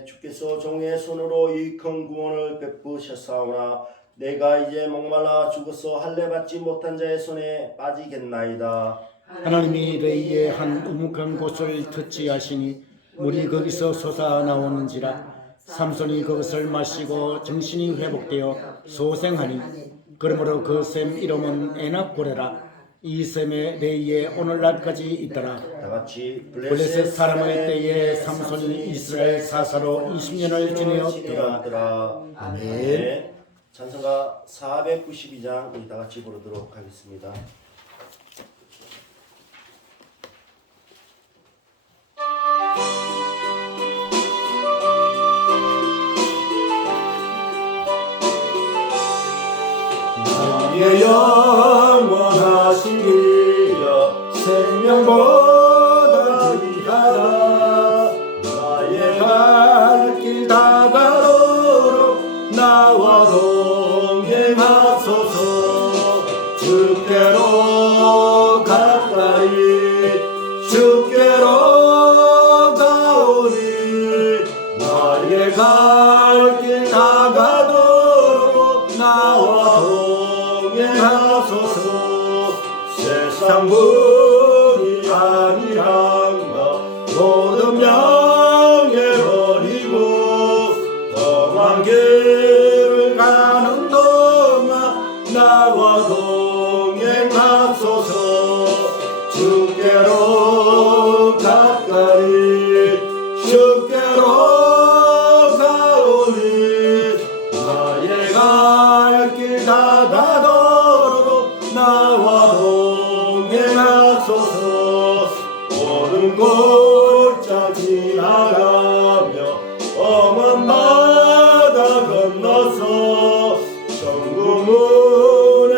주께서 종의 손으로 이 큰 구원을 베푸셨사오나 내가 이제 목말라 죽어서 할례 받지 못한 자의 손에 빠지겠나이다. 하나님이 레이의 한 우묵한 곳을 터치하시니 물이 거기서 솟아나오는지라. 삼손이 그것을 마시고 정신이 회복되어 소생하니 그러므로 그 샘 이름은 에낙고레라. 이 샘에 레이에 오늘날까지 있더라. 다같이 블레셋 사람의 때에 삼손이 이스라엘 사사로 20년을 지내었더라. 아멘. 네. 찬송가 492장 우리 다같이 부르도록 하겠습니다. 나의 영원하신 길여 생명보다 귀하다. 나의 갈 길 다가도록 나와 동행하소서. 주께로 가까이 주께로 가오니 나의 갈 길 다가도록 나와 동행하소서. 세상 분이 아니란가 모든 명예 버리고 험한 길을 가는 동안 나와 동행하소서. 주께로 가까이 주께로 가오니 나의 갈 길 다가도록 나와 동행하소서. 오는 골짜 지나가며 험한 바다 건너서 천국 문에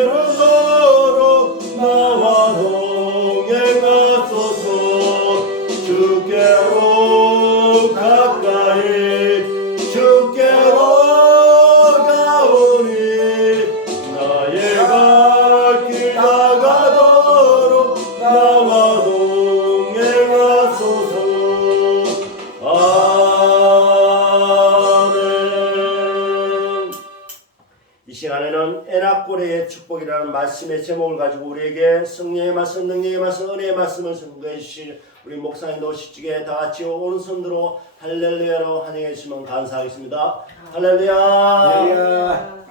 이르도록 나와 동행하소서. 주께로 가까이 주께로 가오니 나의 갈 길 다가도록 나와 동행하소서. 아멘. 이 시간에는 에낙고레의 축복이라는 말씀의 제목을 가지고 우리에게 성령의 말씀, 능력의 말씀, 은혜의 말씀을 선포해 주실 우리 목사님도 시중에 다같이 오른손으로 할렐루야로 환영해 주시면 감사하겠습니다. 할렐루야.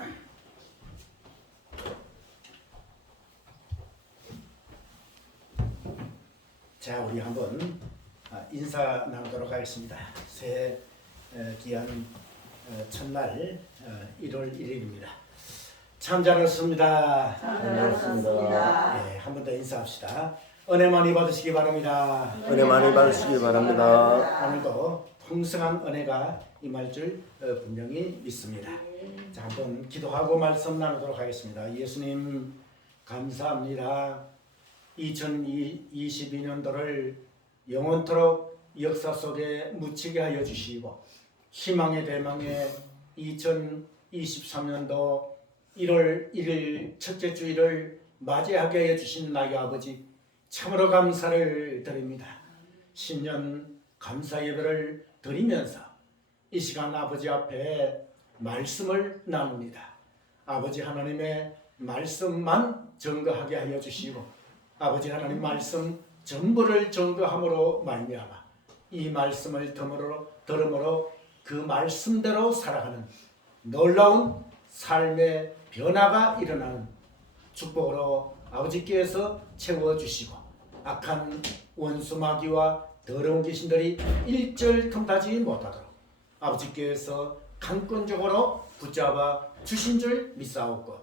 자, 우리 한번 인사 나누도록 하겠습니다. 새해 귀한 첫날 1월 1일입니다. 참 잘 왔습니다. 네, 한 번 더 인사합시다. 은혜 많이 받으시기 바랍니다. 은혜 많이 받으시기 바랍니다. 오늘도 풍성한 은혜가 임할 줄 분명히 믿습니다. 자, 한번 기도하고 말씀 나누도록 하겠습니다. 예수님 감사합니다. 2022년도를 영원토록 역사 속에 묻히게 하여 주시고 희망의 대망의 2023년도 1월 1일 첫째 주일을 맞이하게 해 주신 나의 아버지 참으로 감사를 드립니다. 신년 감사 예배를 드리면서 이 시간 아버지 앞에 말씀을 나눕니다. 아버지 하나님의 말씀만 증거하게 하여 주시고 아버지 하나님 말씀 전부를 증거함으로 말미암아 이 말씀을 들음으로 그 말씀대로 살아가는 놀라운 삶의 변화가 일어나는 축복으로 아버지께서 채워주시고 악한 원수 마귀와 더러운 귀신들이 일절 틈타지 못하도록 아버지께서 강권적으로 붙잡아 주신 줄 믿사옵고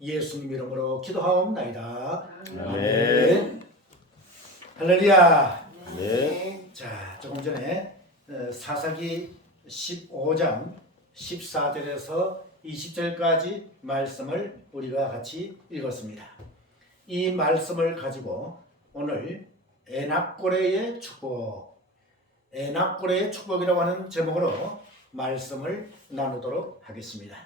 예수님 이름으로 기도하옵나이다. 아멘. 할렐루야. 네. 자, 조금 전에 사사기 15장 14절에서 20절까지 말씀을 우리가 같이 읽었습니다. 이 말씀을 가지고 오늘 에낙고레의 축복, 에낙고레의 축복이라고 하는 제목으로 말씀을 나누도록 하겠습니다.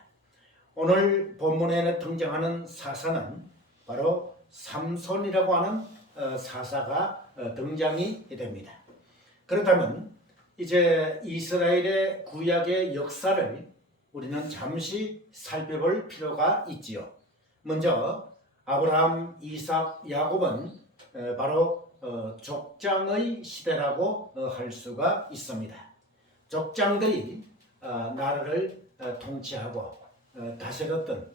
오늘 본문에 등장하는 사사는 바로 삼손이라고 하는 사사가 등장이 됩니다. 그렇다면 이제 이스라엘의 구약의 역사를 우리는 잠시 살펴볼 필요가 있지요. 먼저 아브라함, 이삭, 야곱은 바로 족장의 시대라고 할 수가 있습니다. 족장들이 나라를 통치하고 다스렸던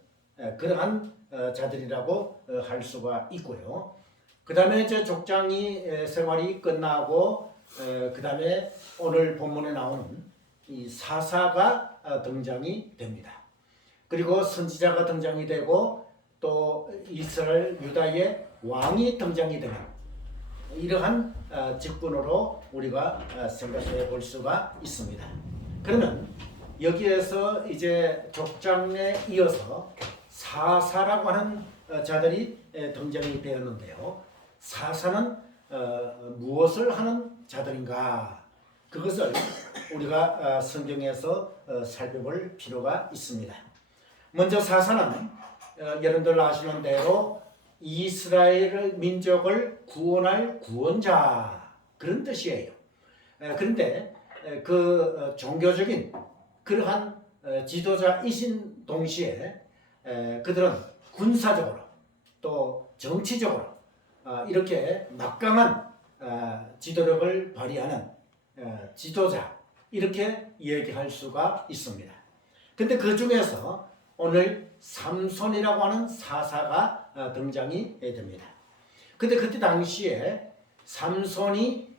그러한 자들이라고 할 수가 있고요. 그 다음에 이제 족장이 생활이 끝나고 그 다음에 오늘 본문에 나오는 이 사사가 등장이 됩니다. 그리고 선지자가 등장이 되고 또 이스라엘 유다의 왕이 등장이 되는 이러한 직분으로 우리가 생각해 볼 수가 있습니다. 그러면 여기에서 이제 족장에 이어서 사사라고 하는 자들이 등장이 되었는데요. 사사는 무엇을 하는 자들인가? 그것을 우리가 성경에서 살펴볼 필요가 있습니다. 먼저 사사는 여러분들 아시는 대로 이스라엘 민족을 구원할 구원자 그런 뜻이에요. 그런데 그 종교적인 그러한 지도자이신 동시에 그들은 군사적으로 또 정치적으로 이렇게 막강한 지도력을 발휘하는 지도자 이렇게 얘기할 수가 있습니다. 근데 그 중에서 오늘 삼손이라고 하는 사사가 등장이 됩니다. 근데 그때 당시에 삼손이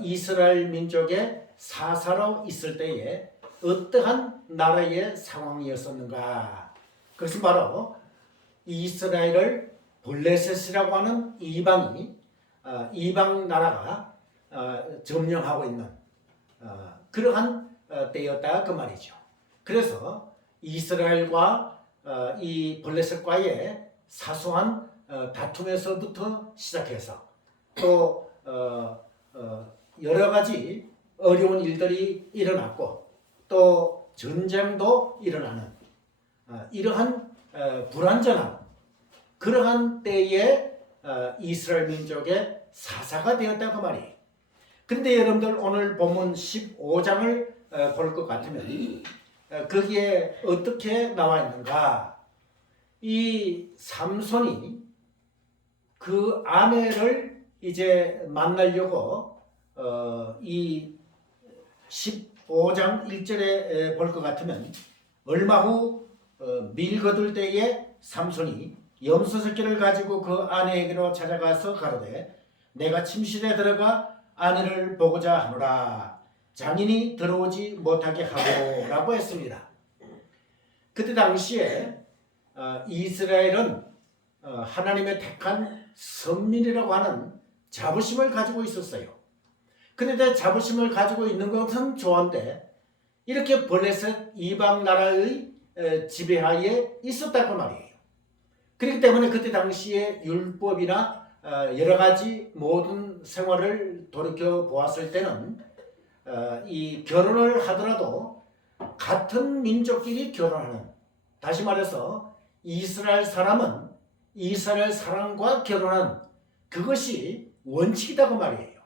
이스라엘 민족의 사사로 있을 때에 어떠한 나라의 상황이었었는가? 그것은 바로 이스라엘을 블레셋이라고 하는 이방 나라가 점령하고 있는 그러한 때였다 그 말이죠. 그래서 이스라엘과 이 블레셋과의 사소한 다툼에서부터 시작해서 또 여러 가지 어려운 일들이 일어났고 또 전쟁도 일어나는 이러한 불완전한 그러한 때에 이스라엘 민족의 사사가 되었다 그 말이에요. 그런데 여러분들 오늘 본문 15장을 볼 것 같으면 거기에 어떻게 나와 있는가? 이 삼손이 그 아내를 이제 만나려고 이 15장 1절에 볼 것 같으면 얼마 후 밀 거둘 때에 삼손이 염소 새끼를 가지고 그 아내에게로 찾아가서 가로되 내가 침실에 들어가 아내를 보고자 하노라 장인이 들어오지 못하게 하고 라고 했습니다. 그때 당시에 이스라엘은 하나님의 택한 선민이라고 하는 자부심을 가지고 있었어요. 그런데 자부심을 가지고 있는 것은 좋은데 이렇게 블레셋 이방 나라의 지배하에 있었다고 말이에요. 그렇기 때문에 그때 당시에 율법이나 여러 가지 모든 생활을 돌이켜 보았을 때는 이 결혼을 하더라도 같은 민족끼리 결혼하는, 다시 말해서 이스라엘 사람은 이스라엘 사람과 결혼한 그것이 원칙이다고 말이에요.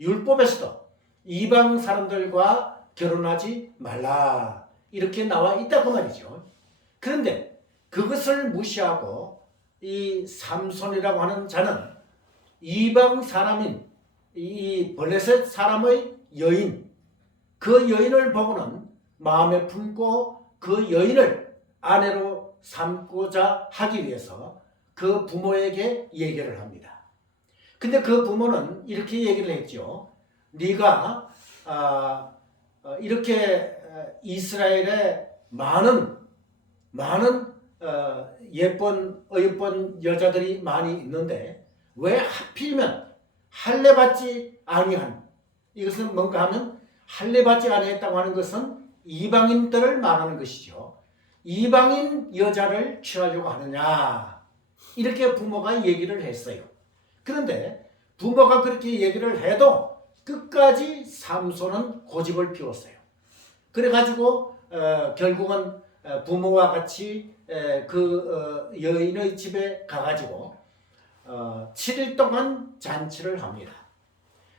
율법에서도 이방 사람들과 결혼하지 말라 이렇게 나와 있다고 말이죠. 그런데 그것을 무시하고 이 삼손이라고 하는 자는 이방 사람인 이 블레셋 사람의 여인, 그 여인을 보고는 마음에 품고 그 여인을 아내로 삼고자 하기 위해서 그 부모에게 얘기를 합니다. 근데 그 부모는 이렇게 얘기를 했죠. 네가 이렇게 이스라엘에 많은 예쁜 어여쁜 여자들이 많이 있는데 왜 하필이면 할례받지 아니한, 이것은 뭔가 하면 할례받지 아니했다고 하는 것은 이방인들을 말하는 것이죠. 이방인 여자를 취하려고 하느냐 이렇게 부모가 얘기를 했어요. 그런데 부모가 그렇게 얘기를 해도 끝까지 삼손은 고집을 피웠어요. 그래가지고 결국은 부모와 같이 그 여인의 집에 가가지고 7일 동안 잔치를 합니다.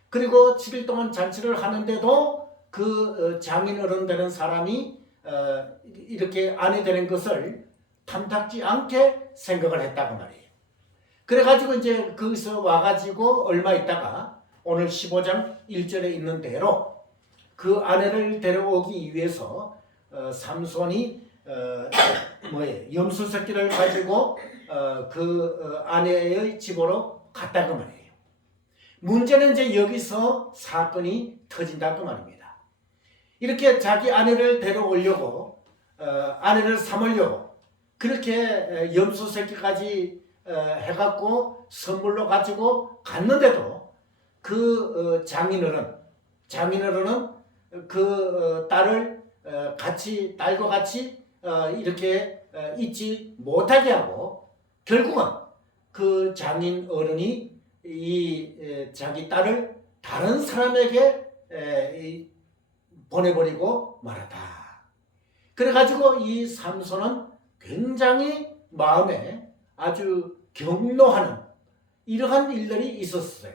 그리고 7일 동안 잔치를 하는데도 그 장인어른 되는 사람이 이렇게 아내 되는 것을 탐탁지 않게 생각을 했다고 말이에요. 그래가지고 이제 거기서 와가지고 얼마 있다가 오늘 15장 1절에 있는 대로 그 아내를 데려오기 위해서 삼손이 염소 새끼를 가지고 그 아내의 집으로 갔다고 말이에요. 문제는 이제 여기서 사건이 터진다고 말입니다. 이렇게 자기 아내를 데려오려고 아내를 삼으려고 그렇게 염소 새끼까지 해갖고 선물로 가지고 갔는데도 그 장인어른은 그 딸을 딸과 같이 이렇게 잊지 못하게 하고 결국은 그 장인어른이 이 자기 딸을 다른 사람에게 보내버리고 말았다. 그래가지고 이 삼손은 굉장히 마음에 아주 경노하는 이러한 일들이 있었어요.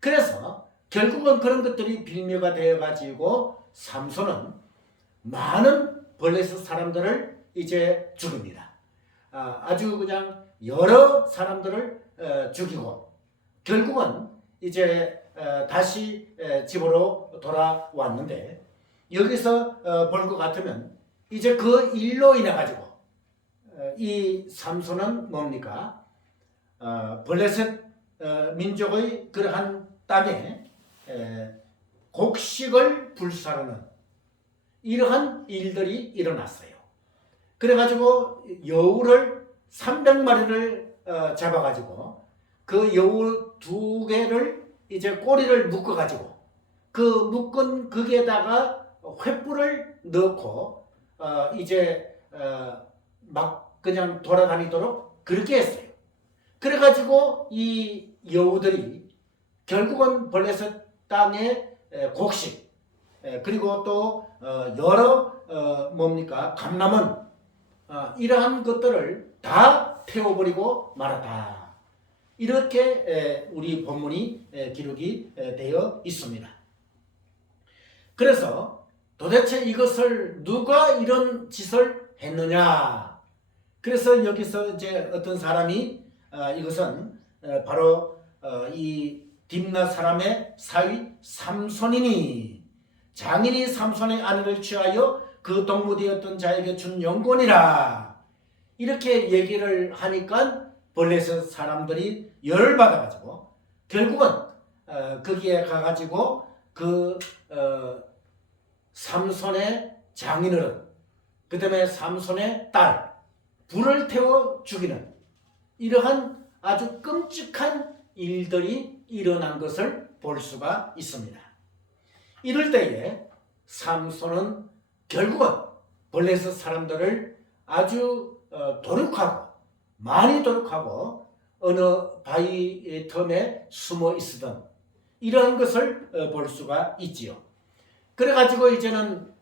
그래서 결국은 그런 것들이 빌미가 되어가지고 삼손은 많은 블레셋 사람들을 이제 죽입니다. 아주 그냥 여러 사람들을 죽이고 결국은 이제 다시 집으로 돌아왔는데 여기서 볼 것 같으면 이제 그 일로 인해 가지고 이 삼손은 뭡니까? 블레셋 민족의 그러한 땅에 곡식을 불사르는 이러한 일들이 일어났어요. 그래가지고 여우를 300마리를 잡아가지고 그 여우 2개를 이제 꼬리를 묶어가지고 그 묶은 거기에다가 횃불을 넣고 이제 막 그냥 돌아다니도록 그렇게 했어요. 그래가지고 이 여우들이 결국은 블레셋 땅의 곡식 그리고 또 여러 감람원 이러한 것들을 다 태워버리고 말았다. 이렇게 우리 본문이 기록이 되어 있습니다. 그래서 도대체 이것을 누가 이런 짓을 했느냐? 그래서 여기서 이제 어떤 사람이 이것은 바로 이 딥나 사람의 사위 삼손이니 장인이 삼손의 아내를 취하여 그 동무되었던 자에게 준 영권이라 이렇게 얘기를 하니까 블레셋 사람들이 열을 받아가지고 결국은 거기에 가가지고 그 삼손의 장인어른 그 다음에 삼손의 딸 불을 태워 죽이는 이러한 아주 끔찍한 일들이 일어난 것을 볼 수가 있습니다. 이럴 때에 삼손은 결국은 블레셋 사람들을 아주 많이 도륙하고 어느 바위 틈에 숨어 있으던 이러한 것을 볼 수가 있지요. 그래가지고 이제는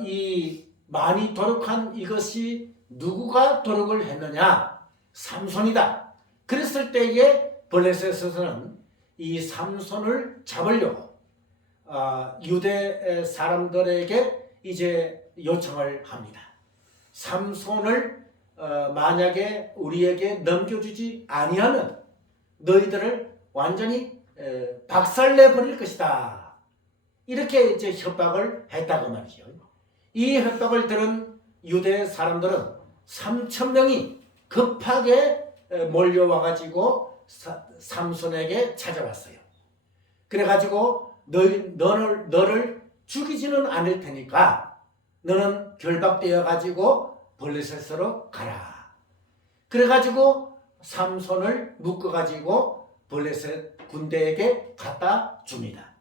이 많이 도륙한 이것이 누구가 도륙을 했느냐? 삼손이다. 그랬을 때에 블레셋에서는 이 삼손을 잡으려고 유대 사람들에게 이제 요청을 합니다. 삼손을 만약에 우리에게 넘겨주지 아니하면 너희들을 완전히 박살내 버릴 것이다. 이렇게 이제 협박을 했다고 말이죠. 이 협박을 들은 유대 사람들은 3,000명이 급하게 몰려와가지고 삼손에게 찾아왔어요. 그래가지고 너를 죽이지는 않을 테니까 너는 결박되어 가지고 블레셋으로 가라. 그래가지고 삼손을 묶어가지고 블레셋 군대에게 갖다 줍니다.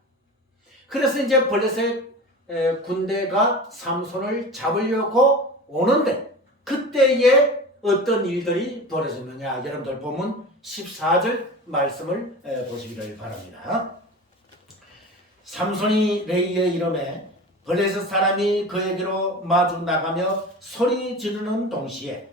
그래서 이제 블레셋 군대가 삼손을 잡으려고 오는데 그때에 어떤 일들이 벌어졌느냐? 여러분들 보면 14절 말씀을 보시기를 바랍니다. 삼손이 레이에 이름에 블레셋 사람이 그에게로 마주 나가며 소리 지르는 동시에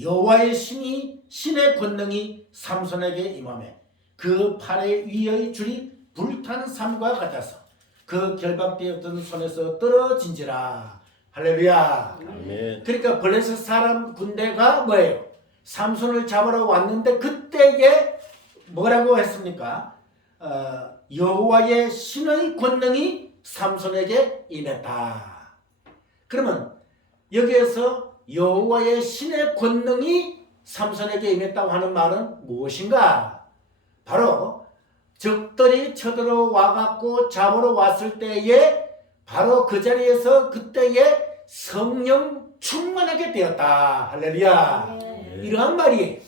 여호와의 신의 권능이 삼손에게 임하매 그 팔의 위의 줄이 불탄 삼과 같아서 그 결박되었던 손에서 떨어진지라. 할렐루야. 아멘. 그러니까 블레셋 사람 군대가 뭐예요? 삼손을 잡으러 왔는데 그때에 뭐라고 했습니까? 여호와의 신의 권능이 삼손에게 임했다. 그러면 여기에서 여호와의 신의 권능이 삼손에게 임했다고 하는 말은 무엇인가? 바로 적들이 쳐들어와 갖고 잡으러 왔을 때에 바로 그 자리에서 그때에 성령 충만하게 되었다. 할렐루야. 이러한 말이에요.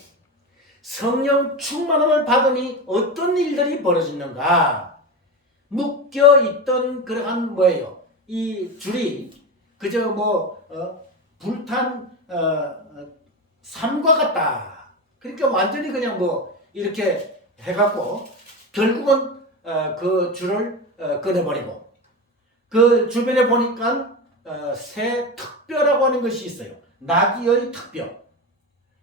성령 충만함을 받으니 어떤 일들이 벌어지는가? 묶여 있던 그러한 뭐예요? 이 줄이 그저 불탄 삼과 같다. 그러니까 완전히 그냥 이렇게 해갖고 결국은 그 줄을 꺼내버리고 그 주변에 보니까 새 특뼈라고 하는 것이 있어요. 나귀의 특뼈.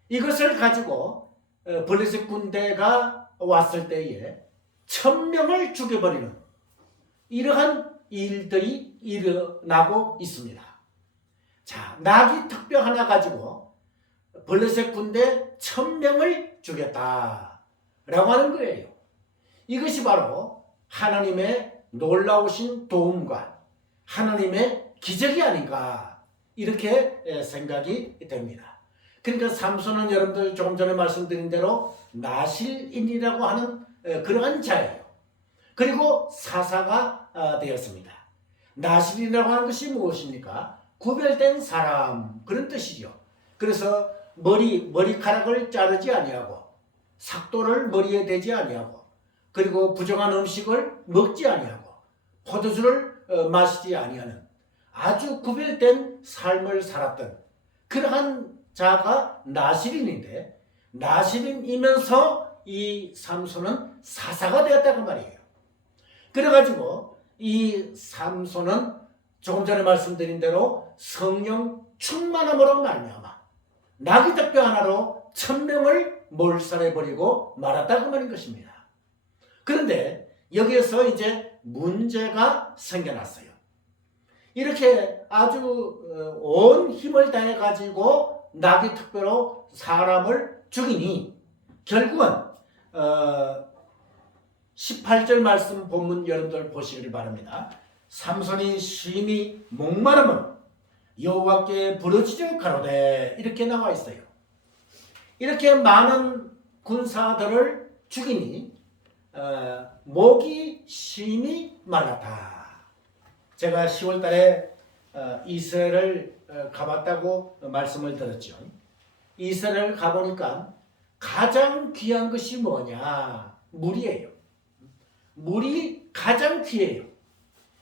이것을 가지고 블레셋 군대가 왔을 때에 1000명을 죽여버리는 이러한 일들이 일어나고 있습니다. 자, 나귀 특뼈 하나 가지고 블레셋 군대 1000명을 죽였다 라고 하는 거예요. 이것이 바로 하나님의 놀라우신 도움과 하나님의 기적이 아닌가 이렇게 생각이 됩니다. 그러니까 삼손은 여러분들 조금 전에 말씀드린 대로 나실인이라고 하는 그러한 자예요. 그리고 사사가 되었습니다. 나실이라고 하는 것이 무엇입니까? 구별된 사람 그런 뜻이죠. 그래서 머리카락을 자르지 아니하고 삭도를 머리에 대지 아니하고 그리고 부정한 음식을 먹지 아니하고 포도주를 마시지 아니하는 아주 구별된 삶을 살았던 그러한 자가 나실인인데 나실인이면서 이 삼손은 사사가 되었다고 말이에요. 그래가지고 이 삼손은 조금 전에 말씀드린 대로 성령 충만함으로 말미암아 나귀 특뼈 하나로 1000명을 몰살해버리고 말았다고 말인 것입니다. 그런데 여기에서 이제 문제가 생겨났어요. 이렇게 아주 온 힘을 다해 가지고 나귀 특별로 사람을 죽이니 결국은 18절 말씀 본문 여러분들 보시길 바랍니다. 삼손이 심히 목마름은 여호와께 부르짖어 가로되 이렇게 나와 있어요. 이렇게 많은 군사들을 죽이니 목이 심히 말랐다. 제가 10월 달에 이스라엘을 가봤다고 말씀을 드렸죠. 이스라엘 가보니까 가장 귀한 것이 뭐냐? 물이에요. 물이 가장 귀해요.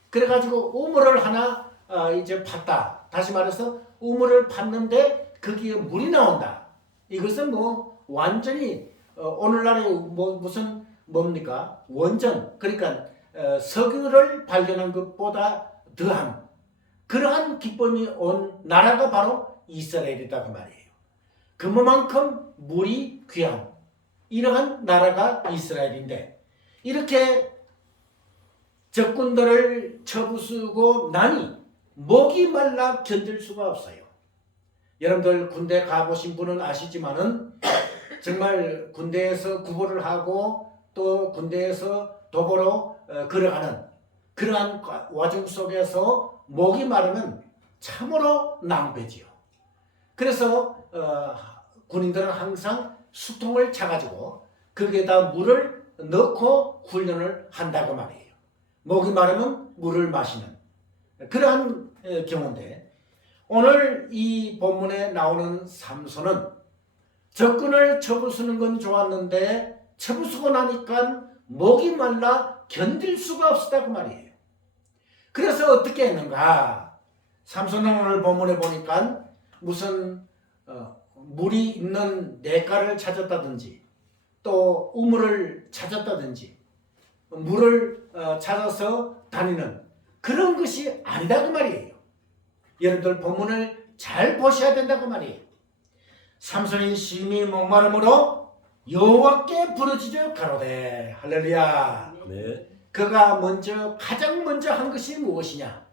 그래가지고 우물을 하나 이제 팠다. 다시 말해서 우물을 팠는데 거기에 물이 나온다. 이것은 완전히 오늘날의 무슨 뭡니까? 원전. 그러니까 석유를 발견한 것보다 더한 그러한 기쁨이 온 나라가 바로 이스라엘이다 그 말이에요. 그만큼 물이 귀한 이러한 나라가 이스라엘인데 이렇게 적군들을 쳐부수고 나니 목이 말라 견딜 수가 없어요. 여러분들 군대 가보신 분은 아시지만은 정말 군대에서 구보를 하고 또 군대에서 도보로 걸어가는 그러한 와중 속에서 목이 마르면 참으로 낭패지요. 그래서 군인들은 항상 수통을 차가지고 거기에다 물을 넣고 훈련을 한다고 말이에요. 목이 마르면 물을 마시는 그러한 경우인데 오늘 이 본문에 나오는 삼손은 적군을 쳐부수는 건 좋았는데 쳐부수고 나니까 목이 말라 견딜 수가 없었다고 말이에요. 그래서 어떻게 했는가? 삼손은 오늘 본문에 보니까 무슨 물이 있는 냇가를 찾았다든지 또 우물을 찾았다든지 물을 찾아서 다니는 그런 것이 아니다 그 말이에요. 여러분들 본문을 잘 보셔야 된다고 말이에요. 삼손이 심히 목마름으로 여호와께 부르짖어 가로되 할렐루야. 네. 그가 가장 먼저 한 것이 무엇이냐?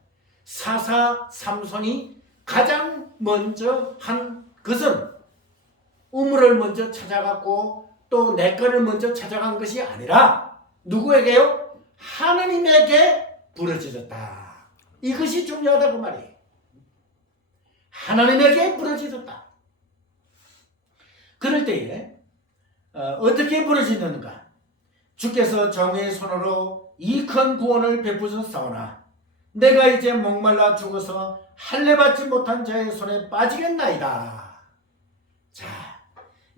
사사 삼손이 가장 먼저 한 것은 우물을 먼저 찾아갔고 또 냇가를 먼저 찾아간 것이 아니라 누구에게요? 하나님에게 부르짖었다. 이것이 중요하다고 말이에요. 하나님에게 부르짖었다. 그럴 때에 어떻게 부르짖는가? 주께서 정의 손으로 이 큰 구원을 베푸셨사오나 내가 이제 목말라 죽어서 할례 받지 못한 자의 손에 빠지겠나이다. 자,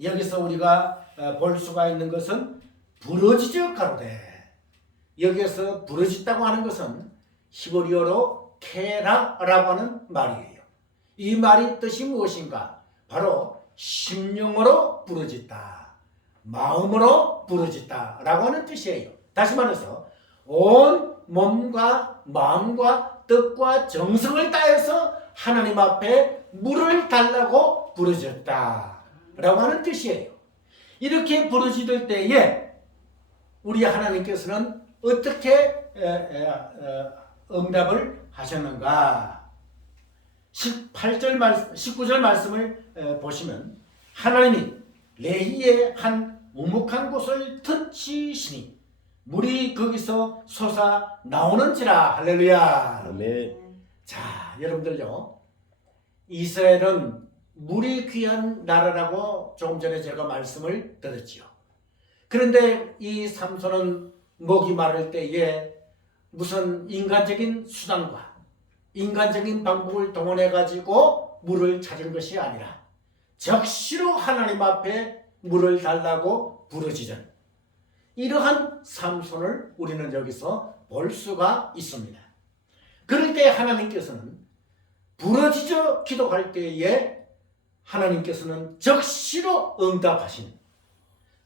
여기서 우리가 볼 수가 있는 것은 부르짖어 가로되, 여기에서 부르짖다고 하는 것은 히브리어로 케라라고 하는 말이에요. 이 말이 뜻이 무엇인가? 바로 심령으로 부르짖다, 마음으로 부르짖다 라고 하는 뜻이에요. 다시 말해서 온 몸과 마음과 뜻과 정성을 다해서 하나님 앞에 물을 달라고 부르짖다 라고 하는 뜻이에요. 이렇게 부르짖을 때에 우리 하나님께서는 어떻게 응답을 하셨는가? 19절 말씀을 보시면 하나님이 레히의 한 우묵한 곳을 덧치시니 물이 거기서 솟아 나오는지라. 할렐루야. 아멘. 자, 여러분들요, 이스라엘은 물이 귀한 나라라고 조금 전에 제가 말씀을 드렸지요. 그런데 이 삼손은 목이 마를 때에 무슨 인간적인 수단과 인간적인 방법을 동원해 가지고 물을 찾은 것이 아니라 적시로 하나님 앞에 물을 달라고 부르짖은 이러한 삼손을 우리는 여기서 볼 수가 있습니다. 그럴 때 하나님께서는 부르짖어 기도할 때에 하나님께서는 적시로 응답하신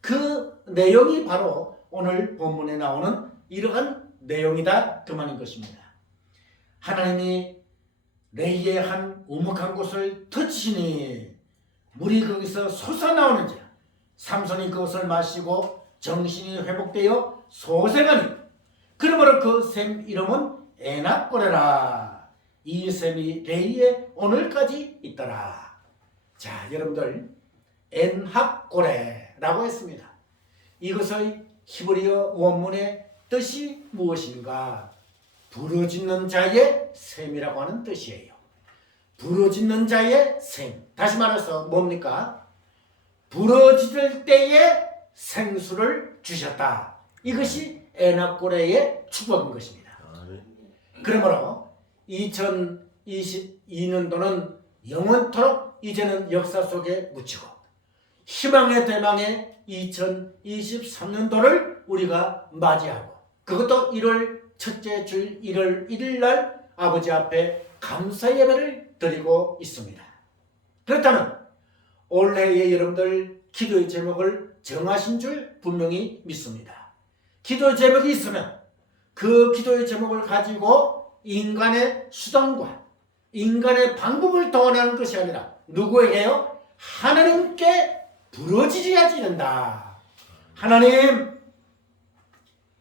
그 내용이 바로 오늘 본문에 나오는 이러한 내용이다 그 말인 것입니다. 하나님이 레이의 한 우묵한 곳을 터치시니 물이 거기서 솟아나오는지라. 삼손이 그것을 마시고 정신이 회복되어 소생하니 그러므로 그 샘 이름은 에낙고레라. 이 샘이 레이에 오늘까지 있더라. 자, 여러분들 엔학고레라고 했습니다. 이것의 히브리어 원문의 뜻이 무엇인가? 부르짖는 자의 샘이라고 하는 뜻이에요. 부르짖는 자의 샘. 다시 말해서 뭡니까? 부르짖을 때에 생수를 주셨다. 이것이 에낙고레의 축복인 것입니다. 그러므로 2022년도는 영원토록 이제는 역사 속에 묻히고 희망의 대망의 2023년도를 우리가 맞이하고 그것도 1월 첫째 주 1월 1일 날 아버지 앞에 감사 예배를 드리고 있습니다. 그렇다면 올해의 여러분들 기도의 제목을 정하신 줄 분명히 믿습니다. 기도의 제목이 있으면 그 기도의 제목을 가지고 인간의 수단과 인간의 방법을 동원하는 것이 아니라 누구에게요? 하나님께 부르짖어야지 된다. 하나님,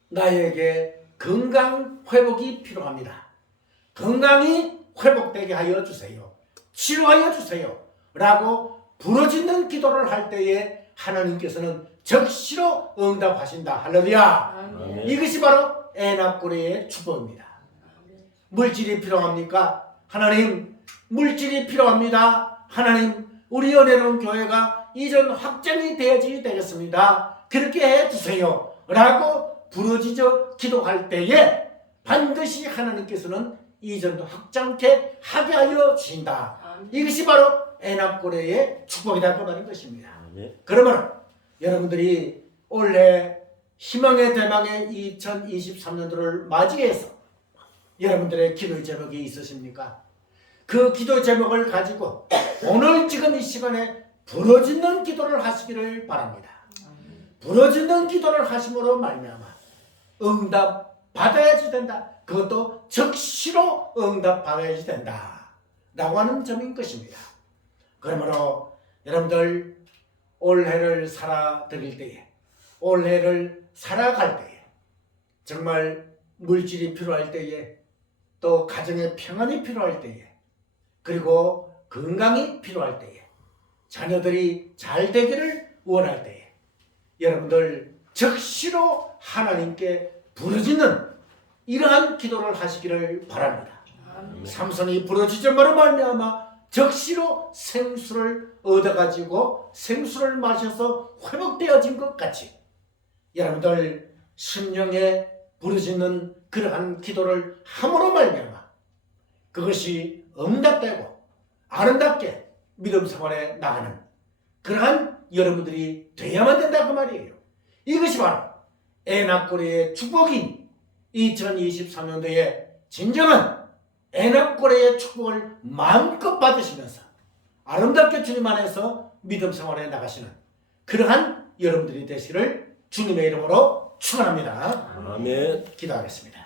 나에게 건강 회복이 필요합니다. 건강이 회복되게 하여 주세요. 치료하여 주세요. 라고 부르짖는 기도를 할 때에 하나님께서는 적시로 응답하신다. 할렐루야. 이것이 바로 에낙고레의 축복입니다. 물질이 필요합니까? 하나님, 물질이 필요합니다. 하나님, 우리 은혜로운 교회가 이전 확장이 되겠습니다. 그렇게 해주세요. 라고 부르짖어 기도할 때에 반드시 하나님께서는 이전도 확장케 하게 하여 주신다. 이것이 바로 에낙고레의 축복이다 그 말인 것입니다. 그러면 여러분들이 올해 희망의 대망의 2023년도를 맞이해서 여러분들의 기도의 제목이 있으십니까? 그 기도의 제목을 가지고 오늘 지금 이 시간에 부르짖는 기도를 하시기를 바랍니다. 부르짖는 기도를 하심으로 말미암아 응답 받아야지 된다. 그것도 적시로 응답 받아야지 된다. 라고 하는 점인 것입니다. 그러므로 여러분들 올해를 살아드릴 때에 올해를 살아갈 때에 정말 물질이 필요할 때에, 또 가정의 평안이 필요할 때에, 그리고 건강이 필요할 때에, 자녀들이 잘 되기를 원할 때에 여러분들 적시로 하나님께 부르짖는 이러한 기도를 하시기를 바랍니다. 삼손이 부르짖음으로 말미암아 적시로 생수를 얻어가지고 생수를 마셔서 회복되어진 것 같이 여러분들 심령에 부르짖는 그러한 기도를 함으로 말미암아 그것이 응답되고 아름답게 믿음 생활에 나가는 그러한 여러분들이 돼야만 된다 그 말이에요. 이것이 바로 에나꼬레의 축복인 2023년도에 진정한 에나꼬레의 축복을 마음껏 받으시면서 아름답게 주님 안에서 믿음 생활에 나가시는 그러한 여러분들이 되시기를 주님의 이름으로 축원합니다. 아멘. 기도하겠습니다.